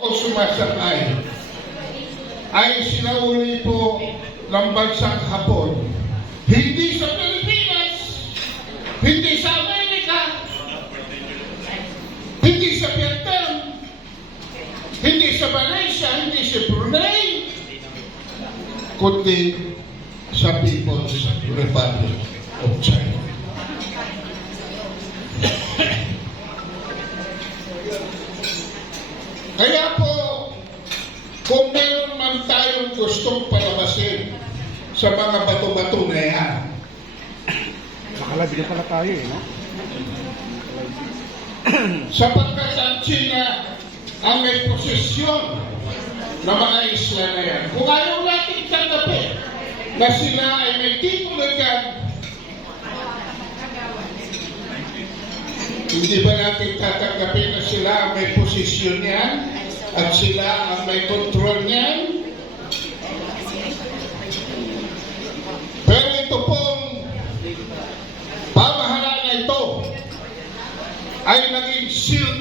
o sumasakay ay sinauli po ng bansang Hapon. Hindi sa Pilipinas, hindi sa Amerika, hindi sa Vietnam, hindi sa Malaysia, hindi sa Brunei, kundi sa People's Republic of China. Kaya po, kung meron man tayong gustong palabasin sa mga bato-bato na yan, Nakalabi na pala tayo eh, no? sapagkat ang China ang may posisyon ng mga isla na yan. Kung ayaw natin tanggapin na sila ay may titulo dyan, hindi ba natin tatanggapin na sila ang may posisyon yan at sila ang may kontrol niyan? Pero ito pong pamahalaan na ito ay naging shield